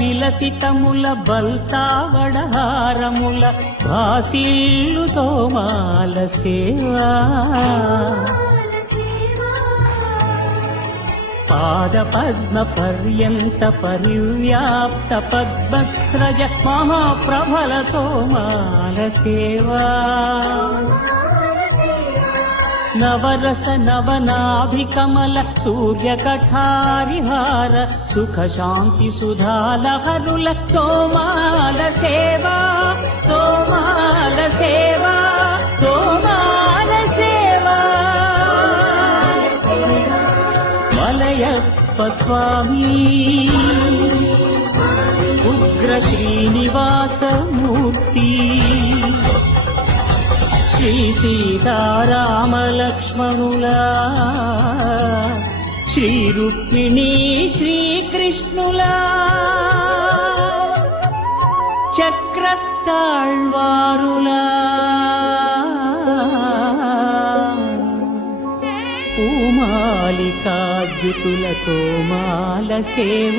విలసితముల బల్తావడహారముల భాసిల్లుతో మాల సేవా పాద పద్మ పర్యంత పరివ్యాప్త పద్మస్రజ మహాప్రభలతో మాల సేవా నవరస నవనాభికమల సూర్యకఠారిహార సుఖ శాంతి సుధాలహరుల తోమాల సేవా తోమాల సేవా తోమాల సేవా మలయప్ప స్వామి ఉగ్ర శ్రీనివాసమూర్తి శ్రీ సీతారామలక్ష్మణులా శ్రీ రుక్మిణీ శ్రీకృష్ణులా చక్రతాళ్వారులా పూమాలికాద్యుతులతో మాల సేవ